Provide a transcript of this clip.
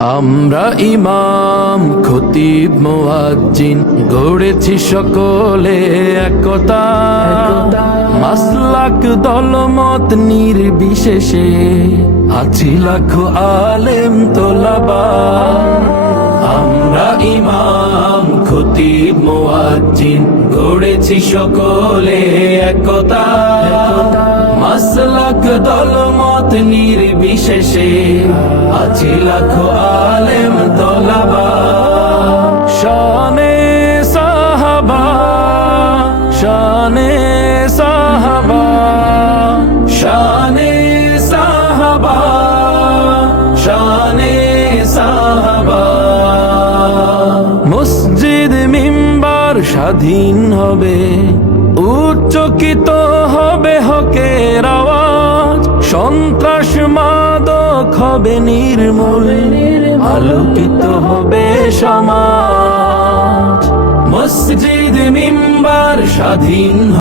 আমরা ইমাম খতিব মোয়াজ্জিন গড়েছি সকলে একতা। মাসলাক দলমত নির্বিশেষে আছি লাখো আলেম তোলাবা। আমরা ইমাম খতিব মোয়াজ্জিন গড়েছি সকলে একতা। মাসলাক দলমত নির্বিশেষে, আছে লাখো আলেম তোলাবা। শানে সাহাবা শানে সাহাবা শানে সাহাবা শানে সাহাবা। মসজিদ মিম্বার স্বাধীন হবে, উচ্চকিত হবে নির্মূল আলোকিত হবে সমাজ। মসজিদ মিম্বার স্বাধীন